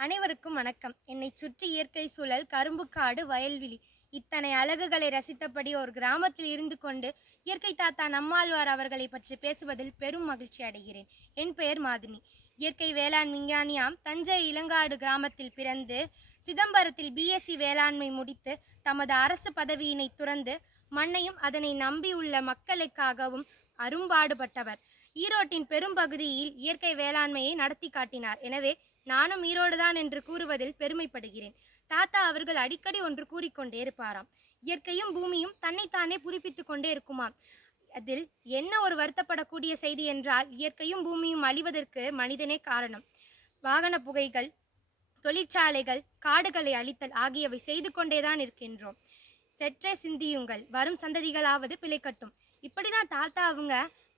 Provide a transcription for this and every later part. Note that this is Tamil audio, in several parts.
அனைவருக்கும் வணக்கம். என்னை சுற்றி இயற்கை சூழல் கரும்புக்காடு வயல்வெளி இத்தனை அழகுகளை ரசித்தபடி ஒரு கிராமத்தில் இருந்து கொண்டு இயற்கை தாத்தா நம்மாழ்வார் அவர்களை பற்றி பேசுவதில் பெரும் மகிழ்ச்சி அடைகிறேன். என் பெயர் மாதினி. இயற்கை வேளாண் விஞ்ஞானியாம் தஞ்சை இளங்காடு கிராமத்தில் பிறந்து சிதம்பரத்தில் பிஎஸ்சி வேளாண்மை முடித்து தமது அரசு பதவியினை துறந்து மண்ணையும் அதனை நம்பியுள்ள மக்களுக்காகவும் அரும்பாடுபட்டவர். ஈரோட்டின் பெரும்பகுதியில் இயற்கை வேளாண்மையை நடத்தி காட்டினார். எனவே நானும் ஈரோடு தான் என்று கூறுவதில் பெருமைப்படுகிறேன். தாத்தா அவர்கள் அடிக்கடி ஒன்று கூறிக்கொண்டே இருப்பாராம். இயற்கையும் பூமியும் தன்னைத்தானே புதுப்பித்து கொண்டே இருக்குமாம். அதில் என்ன ஒரு வருத்தப்படக்கூடிய செய்தி என்றால் இயற்கையும் பூமியும் அழிவதற்கு மனிதனே காரணம். வாகன புகைகள் தொழிற்சாலைகள் காடுகளை அழித்தல் ஆகியவை செய்து கொண்டேதான் இருக்கின்றோம். செற்றே சிந்தியுங்கள். வரும் சந்ததிகளாவது பிழைக்கட்டும். இப்படிதான் தாத்தா அவங்க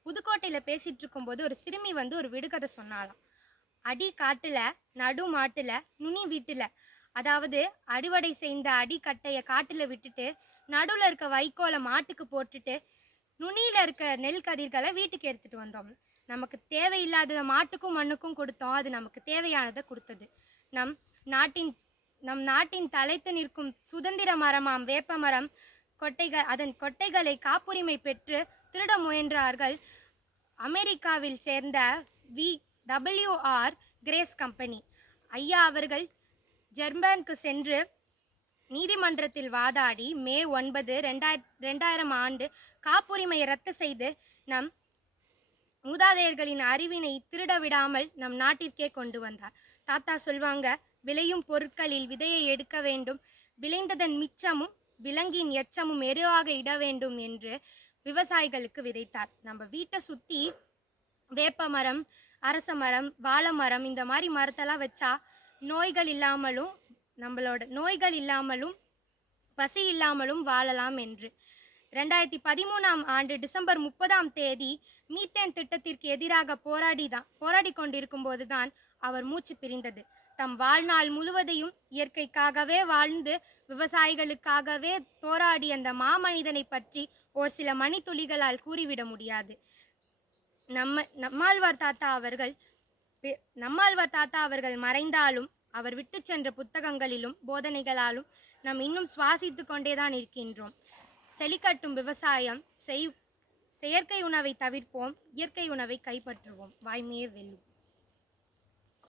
புதுக்கோட்டையில பேசிட்டு இருக்கும்போது ஒரு சிறுமி வந்து ஒரு விடுகதை சொன்னாலாம் அடி காட்டுல நடு மாட்டுல நுனி வீட்டுல. அதாவது அறுவடை செய்த அடிக்கட்டைய காட்டுல விட்டுட்டு நடுவில் இருக்க வைக்கோலை மாட்டுக்கு போட்டுட்டு நுனியில இருக்க நெல் கதிர்களை வீட்டுக்கு எடுத்துட்டு வந்தோம். நமக்கு தேவையில்லாததை மாட்டுக்கும் மண்ணுக்கும் கொடுத்தோம். அது நமக்கு தேவையானதை கொடுத்தது. நம் நாட்டின் நம் நாட்டின் தலைத்து நிற்கும் சுதந்திர மரமாம் வேப்ப மரம் கொட்டைகள் அதன் கொட்டைகளை காப்புரிமை பெற்று திருட முயன்றார்கள் அமெரிக்காவில் சேர்ந்த வி டபிள்யூஆர் கிரேஸ் கம்பெனி ஐயா அவர்கள் ஜெர்மனுக்கு சென்று நீதிமன்றத்தில் வாதாடி மே ஒன்பது ரெண்டாயிர ரெண்டாயிரம் ஆண்டு காப்புரிமையை ரத்து செய்து நம் மூதாதையர்களின் அறிவினை திருட விடாமல் நம் நாட்டிற்கே கொண்டு வந்தார். தாத்தா சொல்வாங்க விளையும் பொருட்களில் விதையை எடுக்க வேண்டும். விளைந்ததன் மிச்சமும் விலங்கின் எச்சமும் எருவாக இட வேண்டும் என்று விவசாயிகளுக்கு விதைத்தார். நம்ம வீட்டை சுற்றி வேப்ப மரம் அரச மரம் வாழை மரம் இந்த மாதிரி மரத்தெல்லாம் வச்சா நோய்கள் இல்லாமலும் நம்மளோட நோய்கள் இல்லாமலும் பசி இல்லாமலும் வாழலாம் என்று. ரெண்டாயிரத்தி பதிமூணாம் ஆண்டு டிசம்பர் முப்பதாம் தேதி மீத்தேன் திட்டத்திற்கு எதிராக போராடி தான் போராடி கொண்டிருக்கும் போதுதான் அவர் மூச்சு பிரிந்தது. தம் வாழ்நாள் முழுவதையும் இயற்கைக்காகவே வாழ்ந்து விவசாயிகளுக்காகவே போராடி அந்த மாமனிதனை பற்றி ஒரு சில மணித்துளிகளால் கூறிவிட முடியாது. நம்ம நம்மாழ்வார் தாத்தா அவர்கள் நம்மாழ்வார் தாத்தா அவர்கள் மறைந்தாலும் அவர் விட்டு சென்ற புத்தகங்களிலும் போதனைகளாலும் நாம் இன்னும் சுவாசித்து கொண்டேதான் இருக்கின்றோம். செழிக்கட்டும் விவசாயம் செய் செயற்கை உணவை தவிர்ப்போம் இயற்கை உணவை கைப்பற்றுவோம். வாய்மையே வெல்லும்.